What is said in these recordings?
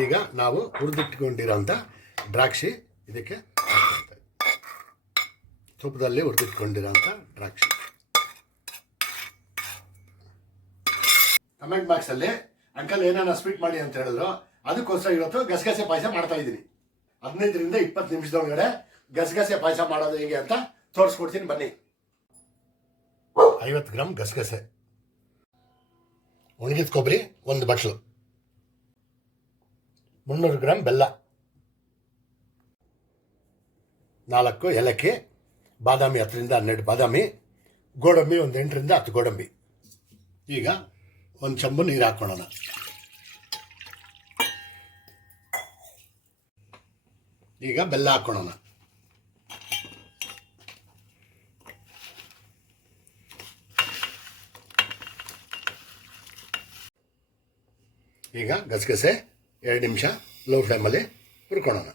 ಈಗ ನಾವು ಹುರಿದಿಟ್ಕೊಂಡಿರೋಂಥ ದ್ರಾಕ್ಷಿ ಇದಕ್ಕೆ. ತುಪ್ಪದಲ್ಲಿ ಹುರಿದಿಟ್ಕೊಂಡಿರೋಂಥ ದ್ರಾಕ್ಷಿ. ಕಮೆಂಟ್ ಬಾಕ್ಸಲ್ಲಿ, ಅಂಕಲ್ ಏನಾನ ಸ್ವೀಟ್ ಮಾಡಿ ಅಂತ ಹೇಳಿದ್ರು. ಅದಕ್ಕೋಸ್ಕರ ಇವತ್ತು ಗಸಗಸೆ ಪಾಯಸ ಮಾಡ್ತಾ ಇದ್ದೀನಿ. ಹದಿನೈದರಿಂದ ಇಪ್ಪತ್ತು ನಿಮಿಷದೊಳಗಡೆ ಗಸಗಸೆ ಪಾಯಸ ಮಾಡೋದು ಹೇಗೆ ಅಂತ ತೋರಿಸ್ಕೊಡ್ತೀನಿ ಬನ್ನಿ. ಐವತ್ತು ಗ್ರಾಮ್ ಗಸಗಸೆ. ಒಣಗಿದ ಕೊಬ್ಬರಿ, ಒಂದು ಬಟ್ಲು. ಮುನ್ನೂರು ಗ್ರಾಮ್ ಬೆಲ್ಲ ನಾಲ್ಕು ಏಲಕ್ಕಿ ಬಾದಾಮಿ ಹತ್ತರಿಂದ ಹನ್ನೆರಡು ಬಾದಾಮಿ ಗೋಡಂಬಿ ಒಂದು ಎಂಟರಿಂದ ಹತ್ತು ಗೋಡಂಬಿ ಈಗ ಒಂದು ಚಂಬು ನೀರು ಹಾಕ್ಕೊಳ್ಳೋಣ ಈಗ ಬೆಲ್ಲ ಹಾಕ್ಕೊಳ್ಳೋಣ ಈಗ ಗಸಗಸೆ ಎರಡು ನಿಮಿಷ ಲೋ ಫ್ಲೇಮಲ್ಲಿ ಹುರ್ಕೊಳ್ಳೋಣ.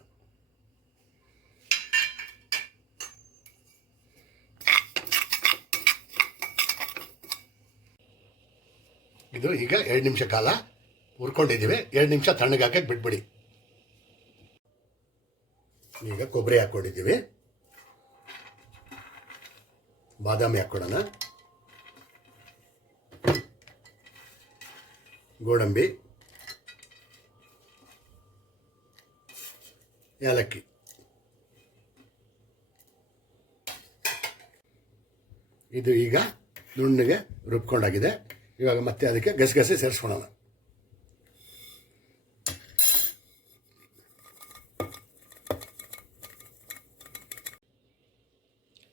ಇದು ಈಗ ಎರಡು ನಿಮಿಷ ಕಾಲ ಹುರ್ಕೊಂಡಿದ್ದೀವಿ. ಎರಡು ನಿಮಿಷ ತಣ್ಣಗೆ ಬಿಟ್ಬಿಡಿ. ಈಗ ಕೊಬ್ಬರಿ ಹಾಕ್ಕೊಂಡಿದ್ದೀವಿ. ಬಾದಾಮಿ ಹಾಕ್ಕೊಡೋಣ. ಗೋಡಂಬಿ. ಏಲಕ್ಕಿ. ಇದು ಈಗ ನುಣ್ಣಗೆ ರುಬ್ಕೊಂಡಾಗಿದೆ. ಇವಾಗ ಮತ್ತೆ ಅದಕ್ಕೆ ಗಸಗಸೆ ಸೇರಿಸ್ಕೊಳ್ಳೋಣ.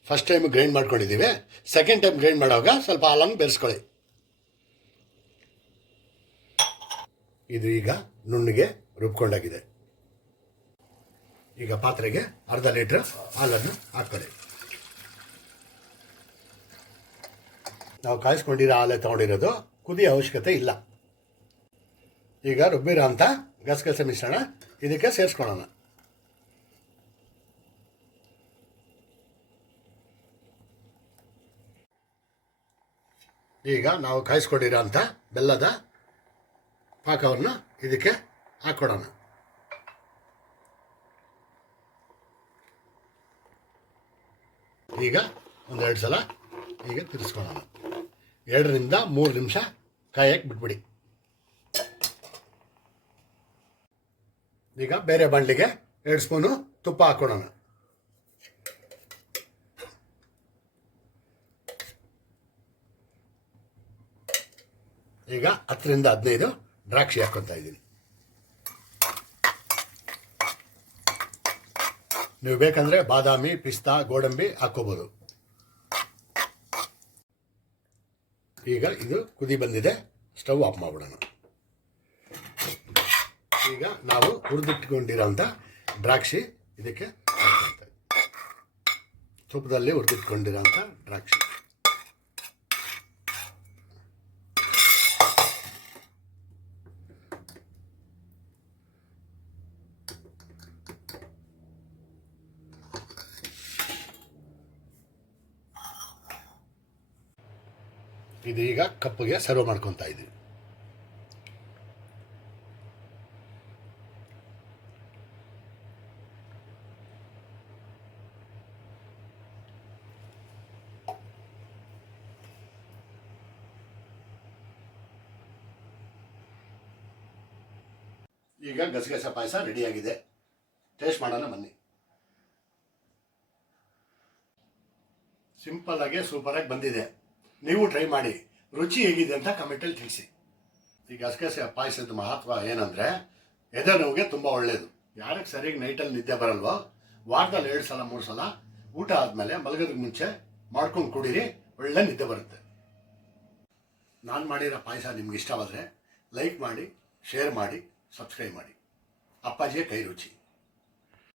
ಫಸ್ಟ್ ಟೈಮ್ ಗ್ರೈಂಡ್ ಮಾಡ್ಕೊಂಡಿದ್ದೀವಿ. ಸೆಕೆಂಡ್ ಟೈಮ್ ಗ್ರೈಂಡ್ ಮಾಡುವಾಗ ಸ್ವಲ್ಪ ಹಾಲನ್ನು ಬೆರೆಸ್ಕೊಳ್ಳಿ. ಇದು ಈಗ ನುಣ್ಣಗೆ ರುಬ್ಕೊಂಡಾಗಿದೆ. ಈಗ ಪಾತ್ರೆಗೆ ಅರ್ಧ ಲೀಟ್ರ್ ಹಾಲನ್ನು ಹಾಕ್ತಾರೆ ನಾವು ಕಾಯಿಸ್ಕೊಂಡಿರೋ ಹಾಲೆ ತಗೊಂಡಿರೋದು, ಕುದಿಯ ಅವಶ್ಯಕತೆ ಇಲ್ಲ. ಈಗ ರುಬ್ಬಿರೋ ಅಂತ ಗಸಗಸೆ ಮಿಶ್ರಣ ಇದಕ್ಕೆ ಸೇರಿಸ್ಕೊಳ್ಳೋಣ. ಈಗ ನಾವು ಕಾಯಿಸ್ಕೊಂಡಿರೋ ಅಂಥ ಬೆಲ್ಲದ ಪಾಕವನ್ನು ಇದಕ್ಕೆ ಹಾಕ್ಕೊಡೋಣ. ಈಗ ಒಂದೆರಡು ಸಲ ಈಗ ತಿರ್ಸ್ಕೊಳ್ಳೋಣ. ಎರಡರಿಂದ ಮೂರು ನಿಮಿಷ ಕಾಯಕ್ಕೆ ಬಿಟ್ಬಿಡಿ. ಈಗ ಬೇರೆ ಬಾಣಲಿಗೆ ಎರಡು ಸ್ಪೂನು ತುಪ್ಪ ಹಾಕ್ಕೊಡೋಣ. ಈಗ ಹತ್ತರಿಂದ ಹದಿನೈದು ದ್ರಾಕ್ಷಿ ಹಾಕ್ಕೊತಾ ಇದ್ದೀನಿ. ನೀವು ಬೇಕಂದ್ರೆ ಬಾದಾಮಿ, ಪಿಸ್ತಾ, ಗೋಡಂಬಿ ಹಾಕ್ಕೋಬೋದು. ಈಗ ಇದು ಕುದಿ ಬಂದಿದೆ. ಸ್ಟವ್ ಆಫ್ ಮಾಡ್ಬಿಡೋಣ. ಈಗ ನಾವು ಹುರಿದಿಟ್ಕೊಂಡಿರೋಂಥ ದ್ರಾಕ್ಷಿ ಇದಕ್ಕೆ. ತುಪ್ಪದಲ್ಲಿ ಹುರಿದಿಟ್ಕೊಂಡಿರೋಂಥ ದ್ರಾಕ್ಷಿ. ಇದು ಈಗ ಕಪ್ಪಿಗೆ ಸರ್ವ್ ಮಾಡ್ಕೊತಾ ಇದ್ದೀವಿ. ಈಗ ಗಸಗಸೆ ಪಾಯಸ ರೆಡಿಯಾಗಿದೆ ಟೇಸ್ಟ್ ಮಾಡೋಣ ಬನ್ನಿ. ಸಿಂಪಲ್ ಆಗಿ ಸೂಪರ್ ಆಗಿ ಬಂದಿದೆ. ನೀವು ಟ್ರೈ ಮಾಡಿ. ರುಚಿ ಹೇಗಿದೆ ಅಂತ ಕಮೆಂಟಲ್ಲಿ ತಿಳಿಸಿ. ಈ ಗಸಗಸೆ ಪಾಯಸದ ಮಹತ್ವ ಏನಂದರೆ, ಎದೆ ನೋವಿಗೆ ತುಂಬ ಒಳ್ಳೆಯದು ಯಾರಕ್ಕೆ ಸರಿಯಾಗಿ ನೈಟಲ್ಲಿ ನಿದ್ದೆ ಬರಲ್ವೋ, ವಾರದಲ್ಲಿ ಎರಡು ಸಲ, ಮೂರು ಸಲ ಊಟ ಆದಮೇಲೆ ಮಲಗೋದಕ್ಕೆ ಮುಂಚೆ ಮಾಡ್ಕೊಂಡು ಕುಡೀರಿ, ಒಳ್ಳೆ ನಿದ್ದೆ ಬರುತ್ತೆ. ನಾನು ಮಾಡಿರೋ ಪಾಯಸ ನಿಮ್ಗೆ ಇಷ್ಟವಾದರೆ ಲೈಕ್ ಮಾಡಿ ಶೇರ್ ಮಾಡಿ ಸಬ್ಸ್ಕ್ರೈಬ್ ಮಾಡಿ. ಅಪ್ಪಾಜಿಯ ಕೈ ರುಚಿ.